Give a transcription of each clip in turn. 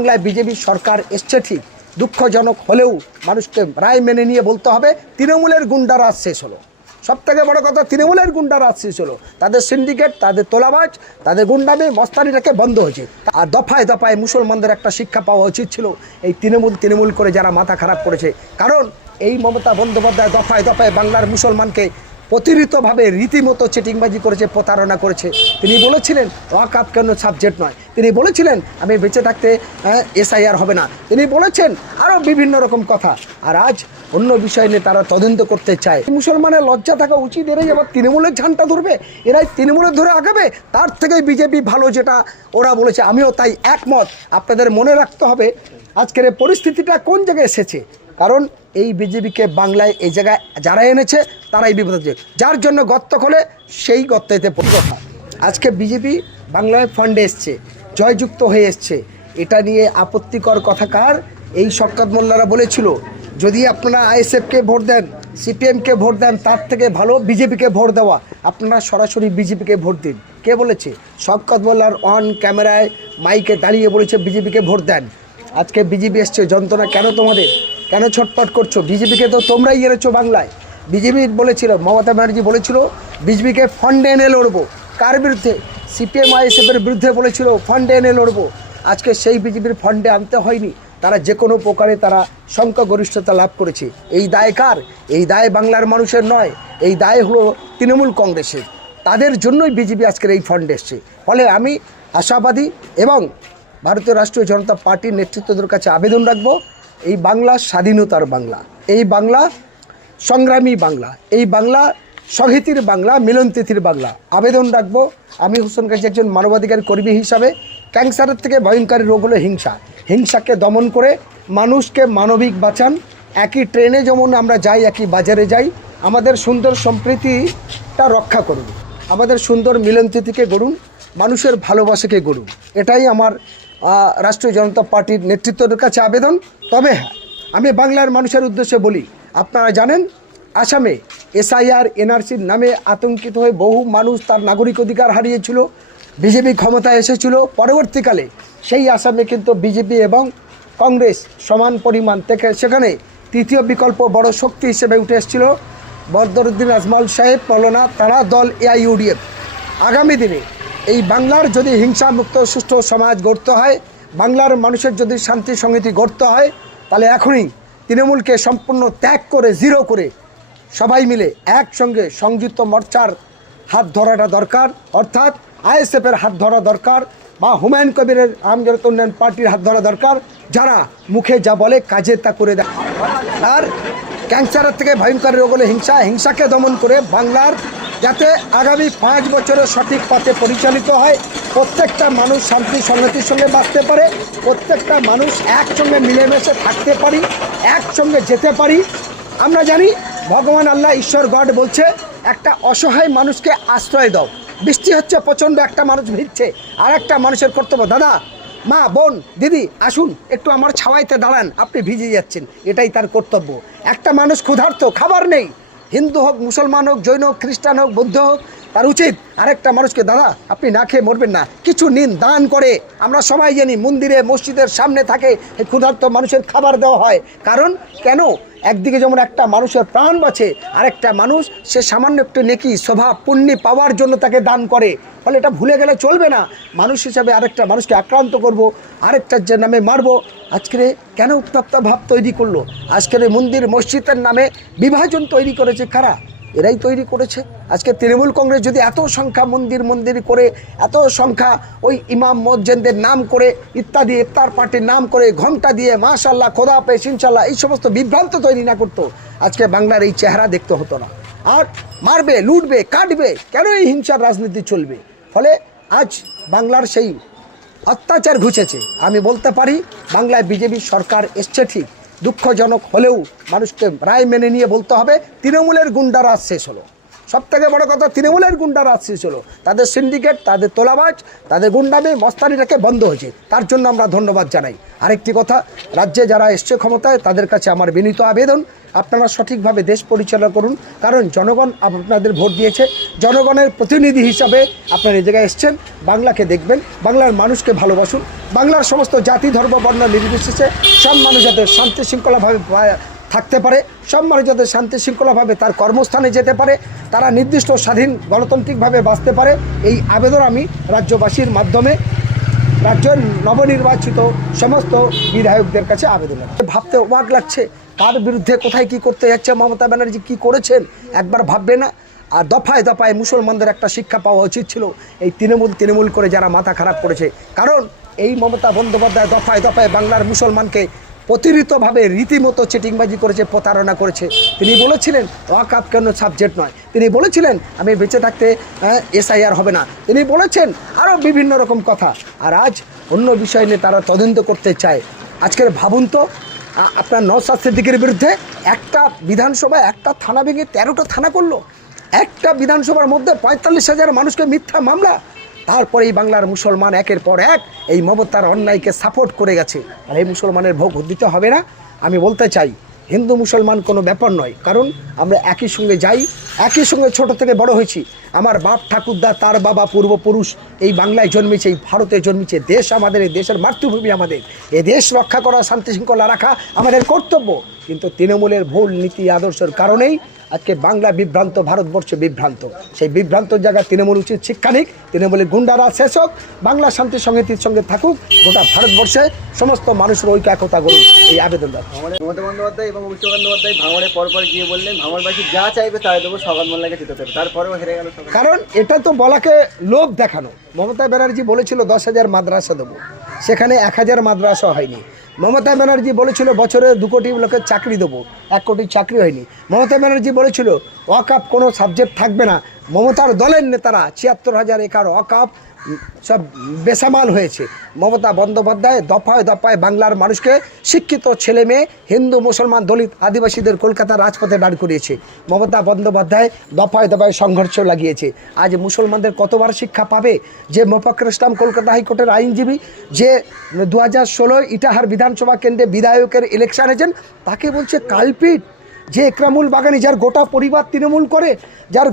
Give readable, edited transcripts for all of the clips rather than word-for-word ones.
বাংলায় বিজেপি সরকার এসছে ঠিক, দুঃখজনক হলেও মানুষকে রায় মেনে নিয়ে বলতে হবে তৃণমূলের গুন্ডারাজ শেষ হলো। সবথেকে বড় কথা, তৃণমূলের গুন্ডারাজ শেষ হলো। তাদের সিন্ডিকেট, তাদের তোলাবাজ, তাদের গুন্ডামি মস্তানিটাকে বন্ধ হয়েছে। আর দফায় দফায় মুসলমানদের একটা শিক্ষা পাওয়া উচিত ছিল এই তৃণমূল করে যারা মাথা খারাপ করেছে। কারণ এই মমতা বন্দ্যোপাধ্যায় দফায় দফায় বাংলার মুসলমানকে প্রতিরিতভাবে রীতিমতো চিটিংবাজি করেছে, প্রতারণা করেছে। তিনি বলেছিলেন ওয়াকআপ কেন সাবজেক্ট নয়, তিনি বলেছিলেন আমি বেঁচে থাকতে এসআইআর হবে না, তিনি বলেছেন আরও বিভিন্ন রকম কথা। আর আজ অন্য বিষয় নিয়ে তারা তদন্ত করতে চায়। মুসলমানের লজ্জা থাকা উচিত, এরাই আবার তৃণমূলের ঝান্ডা ধরবে, এরাই তৃণমূলের ধরে আগাবে। তার থেকে বিজেপি ভালো, যেটা ওরা বলেছে আমিও তাই একমত। আপনাদের মনে রাখতে হবে আজকের এই পরিস্থিতিটা কোন জায়গায় এসেছে। কারণ এই বিজেপিকে বাংলায় এই জায়গায় যারা এনেছে তারাই বিপদ হচ্ছে, যার জন্য গর্ত খোলে সেই গর্তেতে কথা। আজকে বিজেপি বাংলায় ফান্ডে এসছে, জয়যুক্ত হয়ে এসছে, এটা নিয়ে আপত্তিকর কথা কার? এই শওকত মোল্লারা বলেছিল যদি আপনারা আইএসএফকে ভোট দেন, সিপিএমকে ভোট দেন, তার থেকে ভালো বিজেপিকে ভোট দেওয়া, আপনারা সরাসরি বিজেপিকে ভোট দিন। কে বলেছে? শওকত মোল্লার অন ক্যামেরায় মাইকে দাঁড়িয়ে বলেছে বিজেপিকে ভোট দেন। আজকে বিজেপি এসছে, যন্ত্রণা কেন তোমাদের? কেন ছটপট করছো? বিজেপিকে তো তোমরাই এনেছো বাংলায়। বিজেপি বলেছিল, মমতা ব্যানার্জি বলেছিল বিজেপিকে ফান্ডে এনে লড়বো। কার বিরুদ্ধে? সিপিএম আইএসএফের বিরুদ্ধে বলেছিল ফান্ডে এনে লড়বো। আজকে সেই বিজেপির ফান্ডে আনতে হয়নি, তারা যে কোনো প্রকারে তারা সংখ্যাগরিষ্ঠতা লাভ করেছে। এই দায় কার? এই দায় বাংলার মানুষের নয়, এই দায় হলো তৃণমূল কংগ্রেসের। তাদের জন্যই বিজেপি আজকের এই ফান্ডে এসছে। ফলে আমি আশাবাদী এবং ভারতীয় রাষ্ট্রীয় জনতা পার্টির নেতৃত্বদের কাছে আবেদন রাখবো, এই বাংলা স্বাধীনতার বাংলা, এই বাংলা সংগ্রামী বাংলা, এই বাংলা সংহতির বাংলা, মিলনতিথির বাংলা। আবেদন রাখবো আমি হোসেন গাজী একজন মানবাধিকার কর্মী হিসাবে, ক্যান্সারের থেকে ভয়ঙ্কর রোগ হলো হিংসা। হিংসাকে দমন করে মানুষকে মানবিক বাঁচান। একই ট্রেনে যেমন আমরা যাই, একই বাজারে যাই, আমাদের সুন্দর সম্প্রীতিটা রক্ষা করুন, আমাদের সুন্দর মিলনতিথিকে গড়ুন, মানুষের ভালোবাসাকে গড়ুন। এটাই আমার রাষ্ট্রীয় জনতা পার্টির নেতৃত্বের কাছে আবেদন। তবে হ্যাঁ, আমি বাংলার মানুষের উদ্দেশ্যে বলি, আপনারা জানেন আসামে এসআইআর এনআরসির নামে আতঙ্কিত হয়ে বহু মানুষ তার নাগরিক অধিকার হারিয়েছিল। বিজেপি ক্ষমতায় এসেছিল, পরবর্তীকালে সেই আসামে কিন্তু বিজেপি এবং কংগ্রেস সমান পরিমাণ থেকে সেখানে তৃতীয় বিকল্প বড় শক্তি হিসেবে উঠে এসেছিল বদরুদ্দিন আজমল সাহেব, মৌলানা, তারা দল এআইইউডিএফ। আগামী দিনে এই বাংলার যদি হিংসামুক্ত সুষ্ঠু সমাজ গড়তে হয়, বাংলার মানুষের যদি শান্তি সংহতি গড়তে হয়, তাহলে এখনই তৃণমূলকে সম্পূর্ণ ত্যাগ করে জিরো করে সবাই মিলে একসঙ্গে সংযুক্ত মোর্চার হাত ধরাটা দরকার। অর্থাৎ আইএসএফের হাত ধরা দরকার, বা হুমায়ুন কবিরের আমজনতা উন্নয়ন পার্টির হাত ধরা দরকার, যারা মুখে যা বলে কাজে তা করে দেয়। আর ক্যান্সারের থেকে ভয়ঙ্কর রোগ হলে হিংসা, হিংসাকে দমন করে বাংলার যাতে আগামী 5 বছরে সঠিক পথে পরিচালিত হয়, প্রত্যেকটা মানুষ শান্তি সংহতির সঙ্গে বাঁচতে পারে, প্রত্যেকটা মানুষ একসঙ্গে মিলেমিশে থাকতে পারি, একসঙ্গে যেতে পারি। আমরা জানি ভগবান আল্লাহ, ঈশ্বর গড বলছে একটা অসহায় মানুষকে আশ্রয় দাও। বৃষ্টি হচ্ছে প্রচণ্ড, একটা মানুষ ভিজছে, আর একটা মানুষের কর্তব্য, দাদা, মা, বোন, দিদি আসুন একটু আমার ছাওয়াইতে দাঁড়ান, আপনি ভিজে যাচ্ছেন, এটাই তার কর্তব্য। একটা মানুষ ক্ষুধার্ত, খাবার নেই, হিন্দু হোক, মুসলমান হোক, জৈন হোক, খ্রিস্টান হোক, বৌদ্ধ হোক, তার উচিত আরেকটা মানুষকে, দাদা আপনি না খেয়ে মরবেন না, কিছু নিন, দান করে। আমরা সবাই জানি মন্দিরে মসজিদের সামনে থাকে এই ক্ষুধার্ত মানুষের খাবার দেওয়া হয়। কারণ কেন? একদিকে যেমন একটা মানুষের প্রাণ বাঁচে, আরেকটা মানুষ সে সামান্য একটু নেকি স্বভাব পুণ্যি পাওয়ার জন্য তাকে দান করে। ফলে এটা ভুলে গেলে চলবে না। মানুষ হিসাবে আরেকটা মানুষকে আক্রান্ত করব, আরেকটার যে নামে মারবো। আজকের কেন উত্তপ্ত ভাব তৈরি করলো? আজকের মন্দির মসজিদের নামে বিভাজন তৈরি করেছে কারা? এরাই তৈরি করেছে। আজকে তৃণমূল কংগ্রেস যদি এত সংখ্যা মন্দির করে, এত সংখ্যা ওই ইমাম মসজিদের নাম করে, ইত্যাদি ইফতার পার্টির নাম করে, ঘণ্টা দিয়ে মাশাআল্লাহ, খোদা হাফেজ, ইনশাআল্লাহ, এই সমস্ত বিভ্রান্ত তৈরি না করতো, আজকে বাংলার এই চেহারা দেখতে হতো না। আর মারবে, লুটবে, কাটবে, কেন এই হিংসার রাজনীতি চলবে? ফলে আজ বাংলার সেই অত্যাচার ঘুচেছে। আমি বলতে পারি বাংলায় বিজেপি সরকার এসছে ঠিক, দুঃখজনক হলেও মানুষকে রায় মেনে নিয়ে বলতে হবে তৃণমূলের গুন্ডারাজ শেষ হলো। সবথেকে বড় কথা তৃণমূলের গুন্ডারা আসছে হলো, তাদের সিন্ডিকেট, তাদের তোলাবাজ, তাদের গুন্ডামি মস্তানিটাকে বন্ধ হয়েছে, তার জন্য আমরা ধন্যবাদ জানাই। আরেকটি কথা, রাজ্যে যারা এসছে ক্ষমতায় তাদের কাছে আমার বিনীত আবেদন, আপনারা সঠিকভাবে দেশ পরিচালনা করুন, কারণ জনগণ আপনাদের ভোট দিয়েছে। জনগণের প্রতিনিধি হিসাবে আপনারা এই জায়গায় এসছেন, বাংলাকে দেখবেন, বাংলার মানুষকে ভালোবাসুন, বাংলার সমস্ত জাতি ধর্ম বর্ণ নির্বিশেষে সব মানুষ যাতে শান্তি শৃঙ্খলাভাবে থাকতে পারে, সব মানুষ যাতে শান্তি শৃঙ্খলাভাবে তার কর্মস্থানে যেতে পারে, তারা নির্দিষ্ট স্বাধীন গণতান্ত্রিকভাবে বাঁচতে পারে, এই আবেদন আমি রাজ্যবাসীর মাধ্যমে রাজ্যের নবনির্বাচিত সমস্ত বিধায়কদের কাছে আবেদন। ভাবতে অবাক লাগছে, কার বিরুদ্ধে কোথায় কি করতে যাচ্ছে মমতা ব্যানার্জি, কি করেছেন একবার ভাববে না? আর দফায় দফায় মুসলমানদের একটা শিক্ষা পাওয়া উচিত ছিল, এই তৃণমূল করে যারা মাথা খারাপ করেছে। কারণ এই মমতা বন্দ্যোপাধ্যায় দফায় দফায় বাংলার মুসলমানকে প্রতিরিতভাবে রীতিমতো চিটিংবাজি করেছে, প্রতারণা করেছে। তিনি বলেছিলেন ওয়াকফ কেন সাবজেক্ট নয়, তিনি বলেছিলেন আমি বেঁচে থাকতে SIR হবে না, তিনি বলেছেন আরও বিভিন্ন রকম কথা। আর আজ অন্য বিষয় নিয়ে তারা তদন্ত করতে চায়। আজকের ভাবুন তো, আপনার নওশাদ সিদ্দিকীর বিরুদ্ধে একটা বিধানসভায় একটা থানা ভেঙে 13টা থানা করলো, একটা বিধানসভার মধ্যে 45,000 মানুষকে মিথ্যা মামলা। তারপরে এই বাংলার মুসলমান একের পর এক এই মমতার অন্যায়কে সাপোর্ট করে গেছে। আর এই মুসলমানের ভোগ দিতে হবে না। আমি বলতে চাই হিন্দু মুসলমান কোনো ব্যাপার নয়, কারণ আমরা একই সঙ্গে যাই, একই সঙ্গে ছোট থেকে বড় হয়েছি। আমার বাপ ঠাকুরদা তার বাবা পূর্বপুরুষ এই বাংলায় জন্মেছে, এই ভারতে জন্মেছে। দেশ আমাদের, এই দেশের মাতৃভূমি আমাদের, এই দেশ রক্ষা করা, শান্তি শৃঙ্খলা রাখা আমাদের কর্তব্য। কিন্তু তৃণমূলের ভুল নীতি আদর্শের কারণেই আজকে বাংলা বিভ্রান্ত, ভারতবর্ষ বিভ্রান্ত। সেই বিভ্রান্ত জায়গায় তৃণমূল উচিত শিক্ষা নিক, তৃণমূলের গুন্ডারা শেষ হোক, বাংলা শান্তি সংহতির সঙ্গে থাকুক, গোটা ভারতবর্ষে সমস্ত মানুষের ঐক্য একতা করুক, এই আবেদন। মমতা বন্দ্যোপাধ্যায় এবং অভিষেক বন্দ্যোপাধ্যায় ভাঙড়ে পরপর গিয়ে বললেন ভাঙড়বাসী যা চাইবে তাই দেবো, সওগাত মোল্লাকে জিতাতে হবে, তারপরেও হেরে গেল। কারণ এটা তো বলাকে লোভ দেখানো। মমতা ব্যানার্জি বলেছিল 10,000 মাদ্রাসা দেবো, সেখানে 1,000 মাদ্রাসা হয়নি। মমতা ব্যানার্জি বলেছিল বছরে 2 কোটি লোকের চাকরি দেবো, 1 কোটি চাকরি হয়নি। মমতা ব্যানার্জি বলেছিল ওয়াকফ কোনো সাবজেক্ট থাকবে না। মমতার দলের নেতারা 76,000 একর ওয়াকফ সব বেসামাল হয়েছে। মমতা বন্দ্যোপাধ্যায় দফায় দফায় বাংলার মানুষকে, শিক্ষিত ছেলে মেয়ে, হিন্দু মুসলমান দলিত আদিবাসীদের কলকাতার রাজপথে দাঁড় করিয়েছে। মমতা বন্দ্যোপাধ্যায় দফায় দফায় সংঘর্ষ লাগিয়েছে। আজ মুসলমানদের কতবার শিক্ষা পাবে? যে মোফাক্কের ইসলাম কলকাতা হাইকোর্টের আইনজীবী, যে 2016 ইটাহার বিধানসভা কেন্দ্রে বিধায়কের ইলেকশন এজেন্ট, তাকে বলছে কালপিট। যে একরামুল বাগানি, যার গোটা পরিবার তৃণমূল করে, যার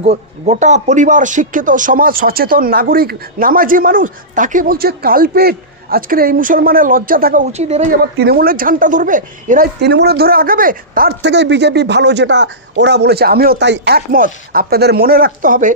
গোটা পরিবার শিক্ষিত, সমাজ সচেতন নাগরিক, নামাজি মানুষ, তাকে বলছে কালপেট। আজকের এই মুসলমানের লজ্জা থাকা উচিত। এরাই আবার তৃণমূলের ঝান্ডা ধরবে, এরাই তৃণমূলের ধরে আগাবে। তার থেকে বিজেপি ভালো, যেটা ওরা বলেছে, আমিও তাই একমত। আপনাদের মনে রাখতে হবে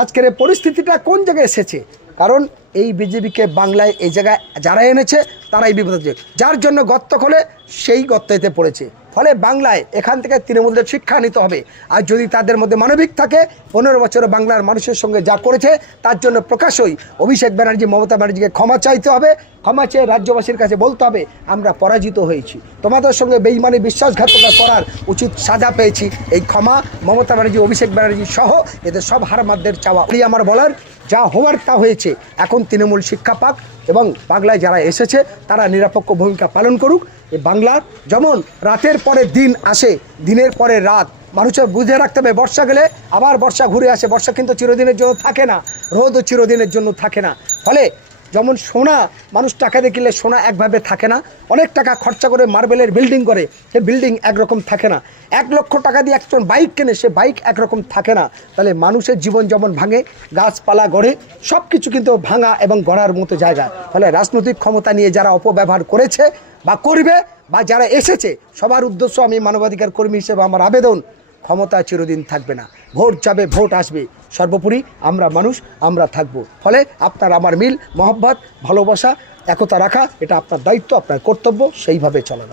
আজকের এই পরিস্থিতিটা কোন জায়গায় এসেছে। কারণ এই বিজেপিকে বাংলায় এই জায়গায় যারা এনেছে তারাই বিপদ হচ্ছে, যার জন্য গর্ত খোলে সেই গর্তেতে পড়েছে। ফলে বাংলায় এখান থেকে তৃণমূলদের শিক্ষা নিতে হবে। আর যদি তাদের মধ্যে মানবিক থাকে, 15 বছর বাংলার মানুষের সঙ্গে যা করেছে তার জন্য প্রকাশ্যই অভিষেক ব্যানার্জি, মমতা ব্যানার্জিকে ক্ষমা চাইতে হবে। ক্ষমা চেয়ে রাজ্যবাসীর কাছে বলতে হবে আমরা পরাজিত হয়েছি, তোমাদের সঙ্গে বেইমানি বিশ্বাসঘাতকতা করার উচিত সাজা পেয়েছি। এই ক্ষমা মমতা ব্যানার্জি, অভিষেক ব্যানার্জি সহ এদের সব হারমাদদের চাওয়া। আমার বলার যা হওয়ার তা হয়েছে। এখন তৃণমূল শিক্ষা পাক এবং বাংলায় যারা এসেছে তারা নিরপেক্ষ ভূমিকা পালন করুক। এই বাংলার যেমন রাতের পরে দিন আসে, দিনের পরে রাত, মানুষের বুঝে রাখতে হবে বর্ষা গেলে আবার বর্ষা ঘুরে আসে। বর্ষা কিন্তু চিরদিনের জন্য থাকে না, রোদও চিরদিনের জন্য থাকে না। ফলে যেমন সোনা, মানুষ টাকা দিয়ে কিনলে সোনা একভাবে থাকে না, অনেক টাকা খরচা করে মার্বেলের বিল্ডিং করে, সে বিল্ডিং একরকম থাকে না। 1 লক্ষ টাকা দিয়ে একজন বাইক কেনে, সে বাইক একরকম থাকে না। তাহলে মানুষের জীবন যেমন ভাঙে, গাছপালা গড়ে, সব কিছু কিন্তু ভাঙা এবং গড়ার মতো জায়গা। ফলে রাজনৈতিক ক্ষমতা নিয়ে যারা অপব্যবহার করেছে বা করবে, বা যারা এসেছে, সবার উদ্দেশ্য আমি মানবাধিকার কর্মী হিসেবে আমার আবেদন, ক্ষমতা চিরদিন থাকবে না। ভোট যাবে, ভোট আসবে, সর্বোপরি আমরা মানুষ, আমরা থাকব। ফলে আপনার আমার মিল, মহব্বত, ভালোবাসা, একতা রাখা, এটা আপনার দায়িত্ব, আপনার কর্তব্য, সেইভাবে চালানো।